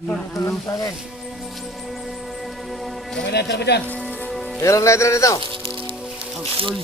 Ito lang sa akin. May letra ba dyan? Meron letra dito. Ako'y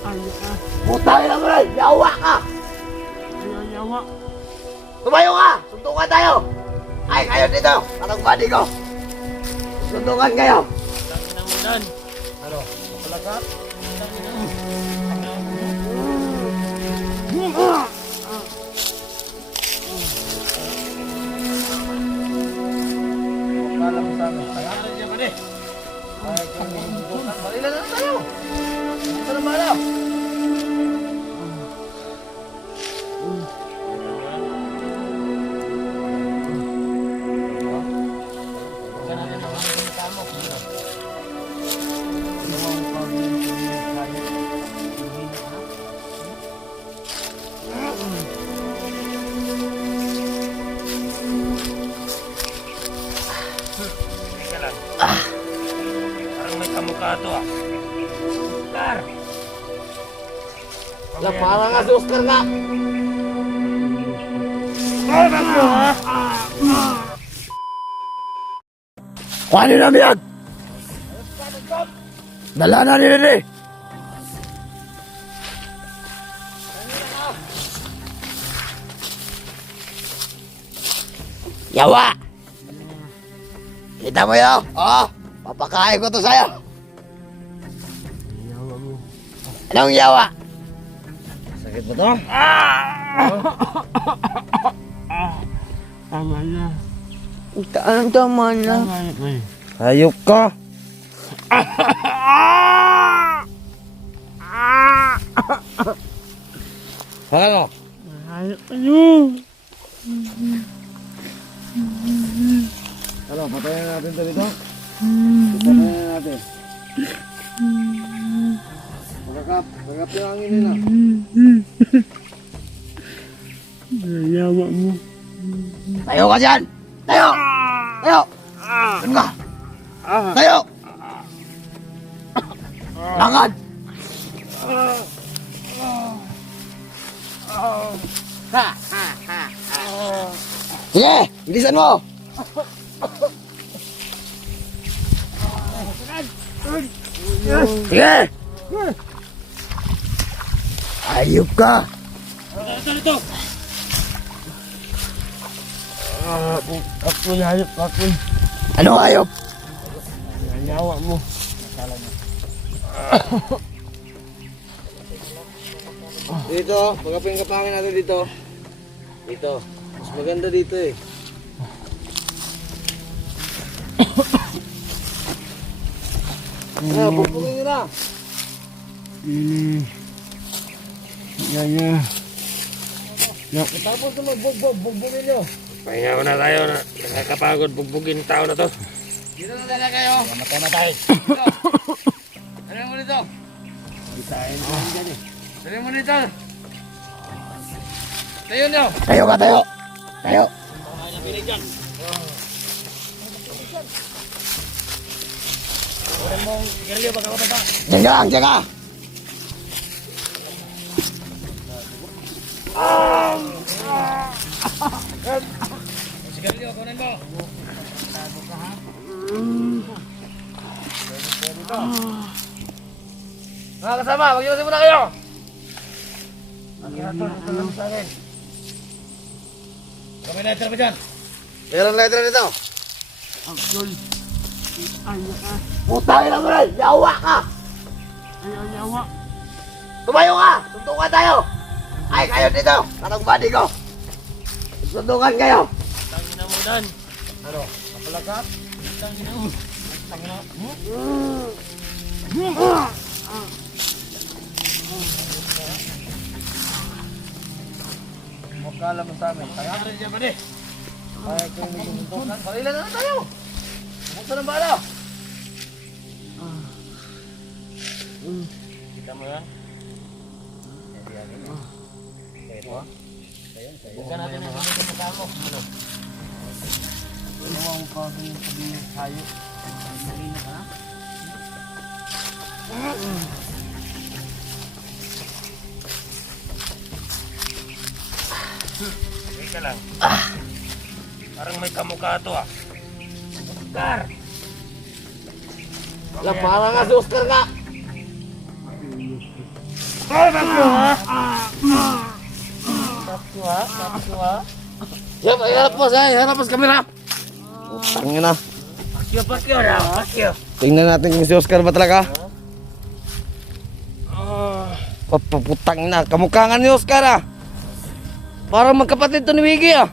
ayaw ka. Putang ina mo rin! Yawa ka! Ayaw yawa. Tumayo ka! Suntukan tayo! Ay, kayo dito! Anong body ko? Suntukan kayo! Tangin ang ulan. Ano? Kapalakat? Tangin ang ulan. Kala mo sa amin. Kaya? Ayaw niya ba di? Ay, suntukan. Balilan na tayo! Ito na bala! Parang may kamukha to ah. Oscar! Wala, parang nga si Oscar nga! Kuhanin namin yan! Dala na nila eh! Yawa! Kita mo yun? Oo! Papakain ko to sa'yo! Yawa mo. Anong yawa? Sakit mo to? Tama na. Anong tama na? Tama na ko eh. Hayop ka! Ano? Hayop kayo. Ano, patayin natin ito dito? Patayin natin. Magkap yung hangin nila. Yawa mo. Tayo ka dyan! Tayo! Tayo! Doon ka! Tayo! Lakad! Sige! Bilisan mo! Sige! Ayop ka! Ito, ito. Ako'y hayop, ako'y. Ano ayop? Yawa mo. Dito, pagkapin-kapangin natin dito. Dito. Mas maganda dito eh. Pupugin nyo na. Tapos na bugbugin nyo. Pahinga muna tayo na nakakapagod bugbugin tao na to. Dito na talaga kayo. Matay na tayo. Dito. Dali mo dito. Bisahin ko dyan eh. Dali mo dito. Tayo nyo. Tayo ka, tayo. Tayo. Ay, napinig dyan. Huwag mong sigarilyo baka mababa. Diyan ka lang, diyan ka. Sigarilyo, kunin mo. Mga kasama, mag-iwasin muna kayo. Ito lang sa akin. May letra ba dyan? Meron letra dito. Ako'y ayaw ka. Putang ina mo rin, yawa ka. Ayaw yawa. Tumayo ka, suntukan tayo. Ay, kayo dito. Anong body ko? Suntukan kayo. Tangin ang ulan. Ano? Kapalakat? Tangin ang ulan. Tangin ang ulan. Magkala mo sa amin. Kaya? Ayaw niya ba di? Ay, kung may suntukan. Balilan na tayo. Buksan ang bala. Kita mo yan? Buksan natin ang mga mukha mo. Ano? Ano ang kasing sabihin tayo? Marina ka na? Wait ka lang. Parang may kamukha to ah. Oscar! Wala, parang nga si Oscar nga. Ay, bakyo ha? Bakyo ha? Bakyo ha? Yan, harap mo sa kamera. Tangin na. Bakyo na, bakyo. Tingnan natin kung si Oscar ba talaga. Ah, Papaputang na, kamukha nga ni Oscar ah. Parang magkapatid to ni Wiggy ah.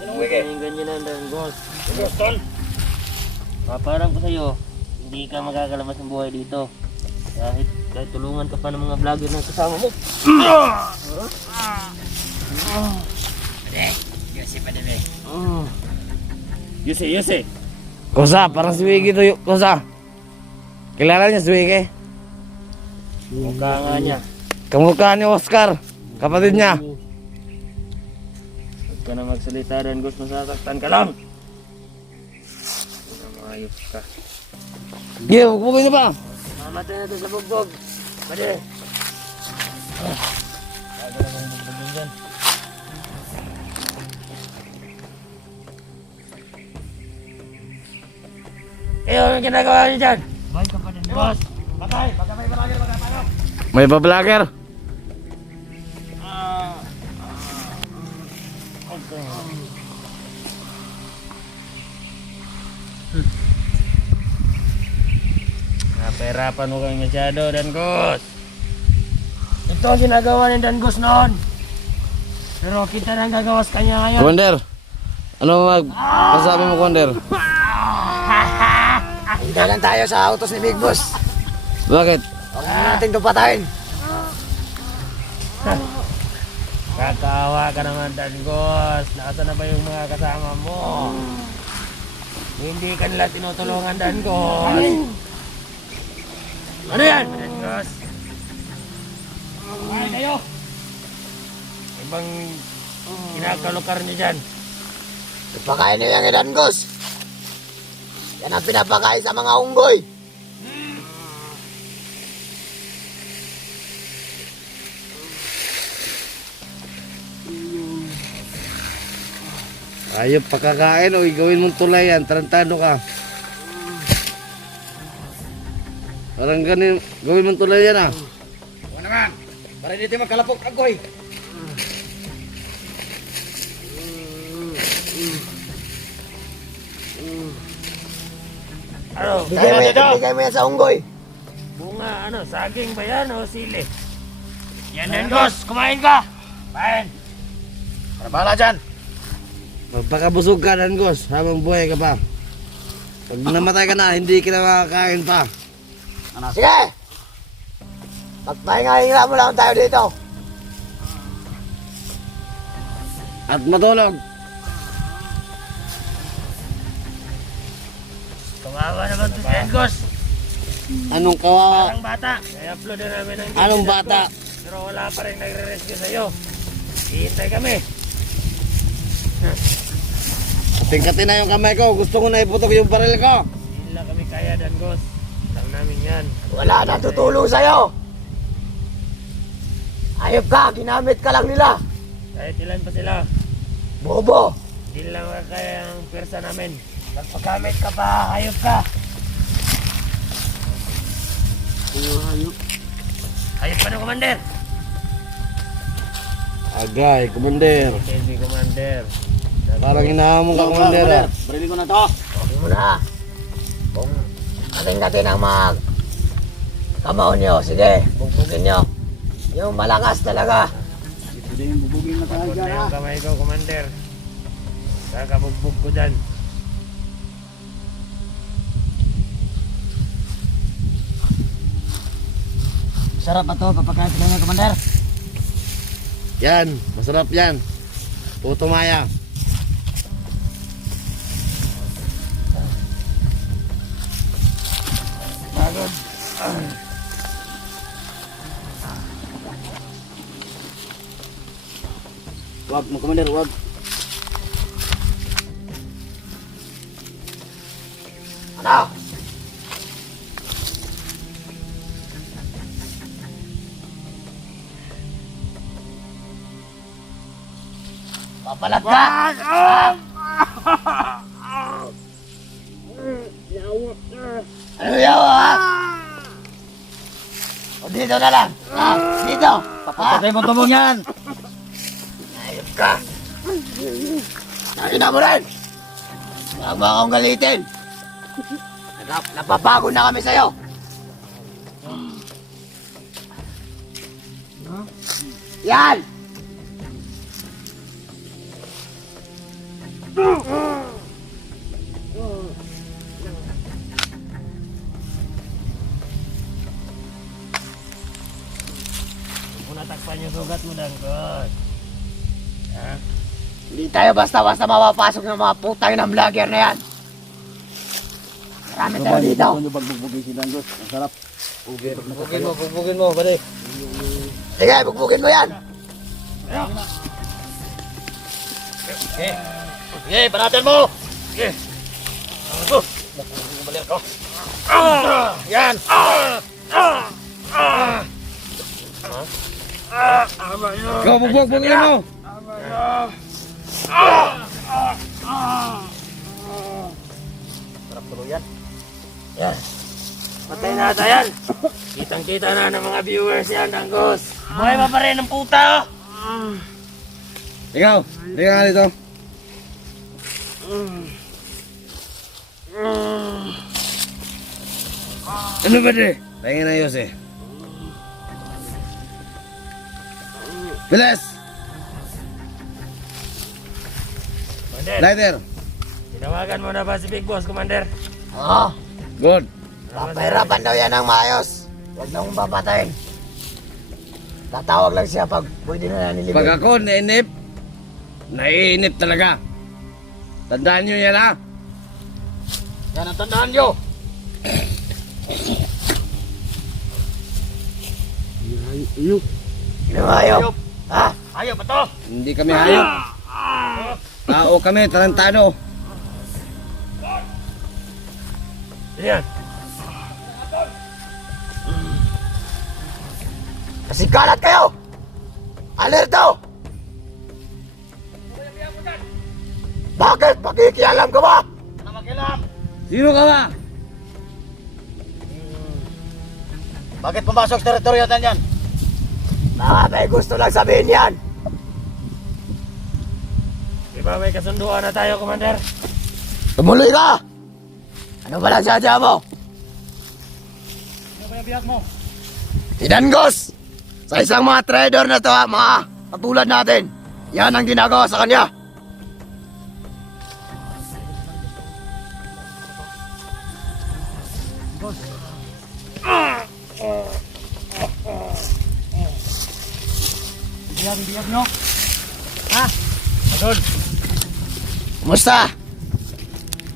anong wigi? Ganyan ang danggos. Boston? Paparang ko sa'yo, hindi ka magkakalamas ng buhay dito. Kahit tulungan ka pa ng mga vlogger na kasama mo. Yuse. Kosa, parang si Wiggy to. Kosa. Kilala niya si Wiggy? Mukha nga niya. Kamukha ni Oscar. Kapatid niya. Huwag ka na magsalita rin, Gus. Masasaktan ka lang. Ayos ka. Sige, huwag niyo ba? Mamatay na ito sa bugbog. Pwede. Bago na mga bugbog dyan. Anong ginagawa niyo dyan? Bay ka pa din, boss. Patay! Baka may vlogger, baka paano? May ba vlogger? Okay. Napahirapan mo kami masyado, Dangos. Ito ang ginagawa ni Dangos noon. Pero kita na ang gagawas kanya ngayon. Commander, ano masasabi mo, Commander? Handa lang tayo sa autos ni Big Boss. Bakit? Huwag na natin ito patayin. Kakaawa ka naman, Dangos. Nasaan na ba yung mga kasama mo? Hindi ka nila tinutulungan, Dangos. Ano yan, Dangos? Ay, kayo! Ibang kinakalukar niyo dyan. Ipakain niyo yung Idangos. Yan ang pinapakain sa mga unggoy. Ayop, pakakain o gawin mong tulay yan. Tarantado ka. Parang ganin, gawin mong tulay yan ah. Oo naman. Para dito magkalapok agoy. Ano? Bigay mo yan sa unggoy. Bunga, ano? Saging ba yan o sili? Yan, Dangos! Kumain ka! Kain! Para bahala dyan. Magpakabusog ka, Dangos, habang buhay ka pa. Pag namatay ka na, hindi ka na makakain pa. Sige. Magpahinga-hinga mo lang tayo dito. At matulog. Kawawa naman to si Dangos! Anong kawawa? Parang bata! I-upload na namin ang video Anong sa bata? vlog. Pero wala pa rin nagre-rescue sa'yo. Hihintay kami. Tingkatin na yung kamay ko. Gusto ko na iputok yung baril ko. Hindi lang kami kaya, Dangos. Lang namin yan. Wala na tutulong sa'yo. Ayop ka, ginamit ka lang nila. Kahit ilan pa sila, Bobo. hindi lang kaya ang pwersa namin. Magpagamit ka pa, hayop ka! Hayop pa ng commander! Agay, Commander. Hindi commander. Parang hinahamon ka, Commander ah. Barilin ko na to. Huwag mo na. Kung ating ang mga kamao nyo, sige, bugbugin nyo. Yung malakas talaga. Pagod na yung kamay ko, commander. Kakabugbog ko dyan. Sarap ba to? Papakain ko lang Commander. Yan, masarap yan. Puto Maya. Pagod. Wag mo Commander, wag. Ano? Palag ka! Ano yawa ha? O dito na lang. Ha? Dito. Papatay mo tumong yan. Ayop ka. Nakina mo rin. Huwag mo akong galitin. Napapagod na kami sa'yo. Yan! Kung natakpan yung sugat mo, Danggos. Hindi tayo basta-basta mapapasok ng mga putang ng vlogger na yan. Marami tayo dito. Ano bagbugbugin si Danggos? Ang sarap. Bugbugin mo, balik. Sige, bugbugin mo yan. Sige, panatan mo! Sige. Balik ko. Yan! Ikaw, bugbugin mo. Sarap tuloy yan. Yan. Patay na ata yan. Kitang-kita na ng mga viewers yan, Danggos. Buhay pa rin ang puta! Ikaw, hindi ka nga dito. Ano ba di? Tingin na Yose. Bilis! Commander, Lighter. tinawagan mo na ba si Big Boss, Commander? Oo. Good. Papahirapan daw yan ng maayos. Huwag na mong papatayin. Tatawag lang siya pag pwede na nilibig. Pag ako nainip, naiinip talaga. Tandaan nyo yan ha. Yan ang tandaan nyo! Ano ayaw? Ha? Ayaw pa to! Hindi kami hayop. Tao kami, tarantado. Yan! Kasi kalat kayo! Alerto! Bakit? Pakikialam ka ba? Ano makilam? Sino ka ba? Bakit pumasok sa teritoryo yan? Baka may gusto lang sabihin yan. Di ba may kasunduan na tayo, Commander? Tumuloy ka! Ano ba lang sadya mo? Ano ba yung biyak mo? Si Danggos! Sa isang mga trader na to, mga katulad natin, yan ang ginagawa sa kanya. Biyak nyo? Ha? Adol! Kumusta?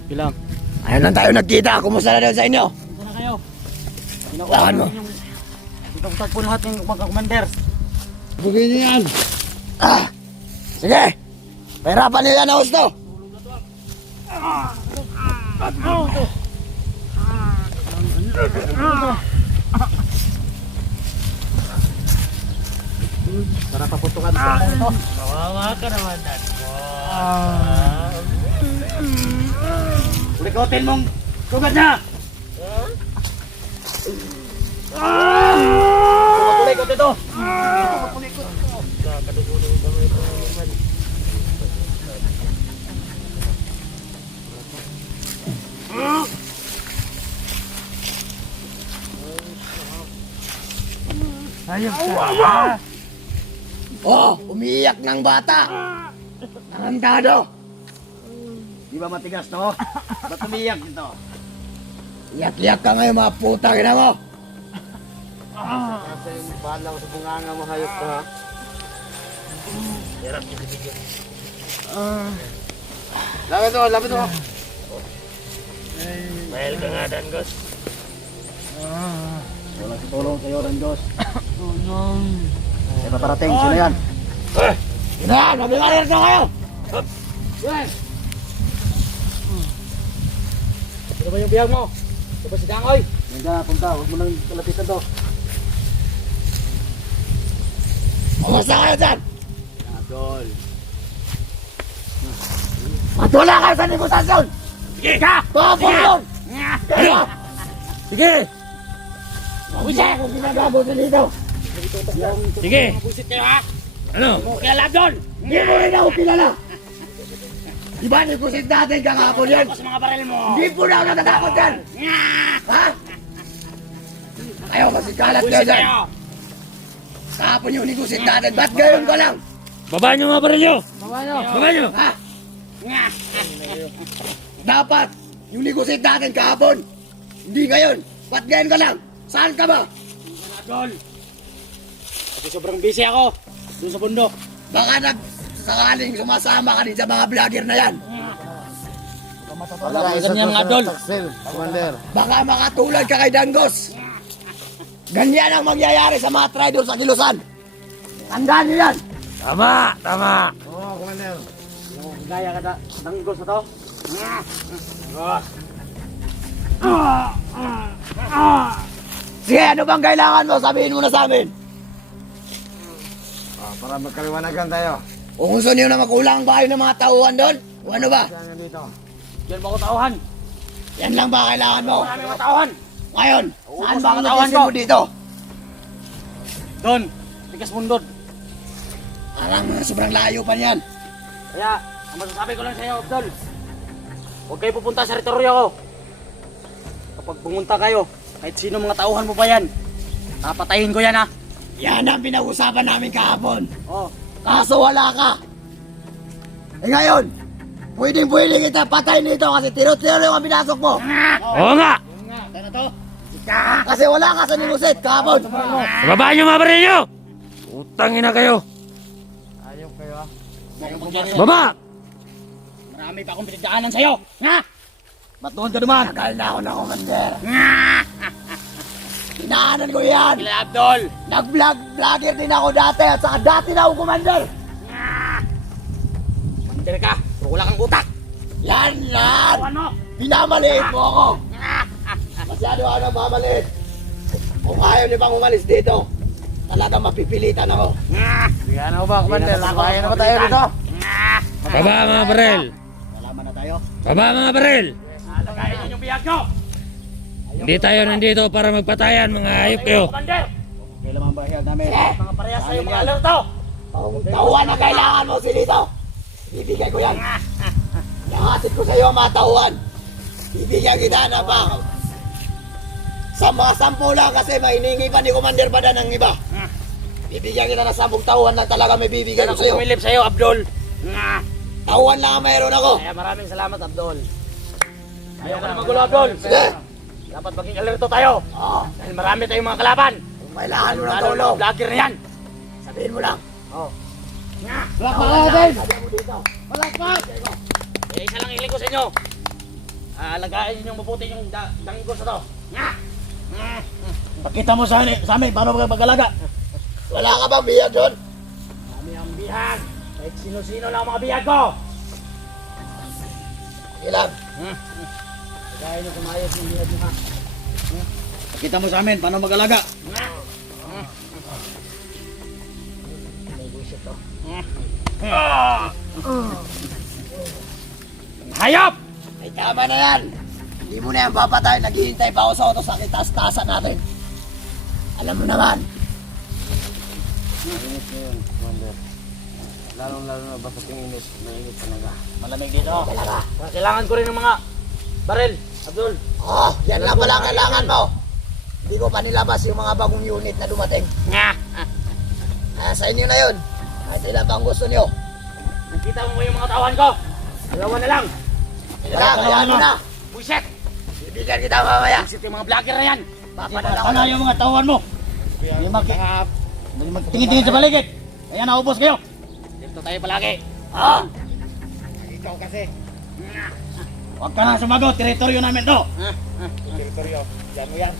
Bilang. Ayun lang tayo nagkita. Kumusta na doon sa inyo? Ito na kayo. Lakan mo. Itagtag po lahat ng mga Commander. Bugin niyo yan. Ah, sige. Pahirapan niyo yan na gusto. Para paputukan sa ito. Kawawa ka naman, Danggos. Ulikotin mong sugat niya! Kumakulikot ito! Kumakulikot! Kakadugulo yung kamay ko naman. Ayop ka! Oh, umiiyak ng bata. Narantado. Di ba matigas to? Ba't umiyak ito? Iyak-iyak ka ngayon mga puta kina mo. Kasi yung bahala ko sa bunganga mo hayop ka ha. Hirap niya bibigyan. Lapit to. Mahal ka nga, Danggos. Walang tutulong sa'yo ng Diyos. May paparating, sino yan? Yan, mabigalir na kayo. Ano ba yung biyag mo? Ito ba si Dangoy? Nandiyan, punta. Huwag mo nang kalapitan to. Kumusta kayo dyan? Adol. Wala kayo sa negosasyon! Sige ka! Papon yun! Ano? Sige! Wala akong ginagago sa dito! Sige! Busit kayo ha! Ano? Mo kilala Abdol! Hindi mo rin ako kilala! Di ba negosit natin kakapon yan? Sa mga baril mo! Hindi po na ako natatakot yan! Ha? Ayaw kasi kalat kayo Busit dyan! kayo! Kahapon yung negosit natin, ba't gayon ka lang? Baba nyo mga baril nyo! Baba nyo! Baba nyo! Ha? Dapat yung negosit natin kahapon! Hindi ngayon! Ba't gayon ka lang? Saan ka ba? Abdol! Kasi sobrang busy ako. Doon sa bundok. Baka nagsakaling sumasama ka din sa mga vlogger na yan! Wala ko ganyan mga Abdol. Baka makatulad ka kay Dangos! Ganyan ang mangyayari sa mga trader sa Kilusan! Tandaan niyo yan! Tama! Tama! Gaya ka danggol sa to. Sige, ano bang kailangan mo? Sabihin mo na sa amin! Para magkaliwanagan tayo. Kung gusto niyo na makulang ba kayo ng mga tauhan doon? O ano ba? Saan dito? Diyan mo ako tauhan. Yan lang ba kailangan mo? Maraming mga tauhan. Ngayon, saan ba ang mga tauhan location ko? mo dito? Doon. Tigas bundod. Parang sobrang layo pa niyan. Kaya, ang masasabi ko lang sa iyo, Abdol. Huwag kayo pupunta sa teritoryo ko. Kapag pumunta kayo, kahit sino mga tauhan mo pa yan, papatayin ko yan ha. Yan ang pinag-usapan namin kahapon. Oh. Kaso wala ka. Eh ngayon, pwedeng kita patay nito kasi tiro-tiro yung pinasok mo. Oo nga! Ano to? Kasi wala ka sa negoset kahapon. Baba nyo mga baril nyo! Utangin na kayo! Ayaw kayo ha? Baba! Marami pa akong pinagdaanan sa'yo. Nga! Ba't doon ka duman? Tagal na ako na commander. Inaanan ko yan. Kila Abdol. Nag-vlogger din ako dati at saka dati na ako commander. Mandir ka. Pero wala kang utak. Yan. Tauhan mo. Pinamaliit mo ako. Masyado ako nang mamaliit. Kung ayaw niyo pang umalis dito, talaga mapipilitan ako. Bigyan ako ba, Commander? Kaya na ba tayo dito? Baba mga baril! Salamat na tayo. Baba mga baril! Alagayin niyo yung biyag nyo. Hindi tayo nandito para magpatayan mga hayop kayo. Commander. Kailan ang bahiyag namin? Mga parehas sa'yo mga alerto. Kung tauhan na kailangan mo si Lito, ibigay ko yan. Nahatid ko sa iyo ang mga tauhan. Ibigyan kita na pa. Sa mga 10 lang kasi mainingi pa ni Commander Pada ng iba. Bibigyan kita ng 10 tauhan lang talaga may bibigay Kaya ko ako sa iyo. kumilip sa'yo, Abdol. Tauhan lang ang mayroon ako. Kaya maraming salamat, Abdol. Ayaw ko na magulo, Abdol. Sige. Dapat maging alerto tayo. Oo. Dahil marami tayong mga kalaban. Kung kailangan mo ng Lalo tulong, mga vlogger na yan. sabihin mo lang. Oh. Tauhan lang, sabihin mo dito. Eh, isa lang hiling ko sa inyo. Alagayin niyo mabuti yung danggol sa to. Pakita mo sa amin, paano mag-alaga? Wala ka bang biyag doon? Kami ang bihag. Kahit sino-sino lang ang mga bihag ko. Ilan? Kaya niyo kumayos yung bihag niyo ha. Pakita mo sa amin, paano mag-alaga? Hayop! Ay tama na yan. Hindi mo na yan papatay. Naghihintay pa ako sa auto sa kitas-tasan natin. Alam mo naman. Mainit na yun, Commander. Lalong-lalo na basta init. Mainit talaga. Malamig dito. Talaga. Kailangan ko rin ng mga baril, Abdul. Oh, yan lang pala ang kailangan mo. Hindi ko pa nilabas yung mga bagong unit na dumating. Sa inyo na yun. At ilan pang gusto nyo. Nakita mo yung mga tawan ko. Dalawa na lang. Kaya mo na. Buisit! Bibigyan kita mamaya. Buisit yung mga vlogger na yan. Papadala ko Sana na. yung mga tawan mo. Hindi magtingin-tingin sa paligid. Kaya naubos kayo. Dito tayo palagi. Ah, Ikaw kasi. Huwag ka na sumagot. Teritoryo namin to. Teritoryo. Diyan mo yan.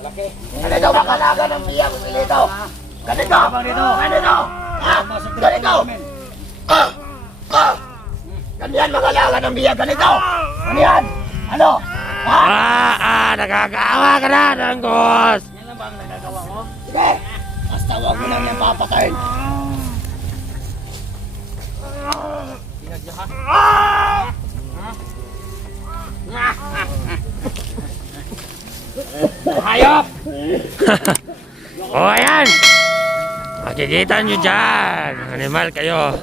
Malaki. ganito makalaga ng biyang pilito. Ganito. Ganito. Ha? Ganito. Ganyan makalaga ng biyang ganito. Ano yan? Ano? Ha? Nakakaawa ka na, Danggos! Yan lang ba ang nagagawa mo? Sige. Basta huwag mo lang yan papatayin. Bihag niya ha? Hayop! O ayan! Makikita nyo dyan! Animal kayo!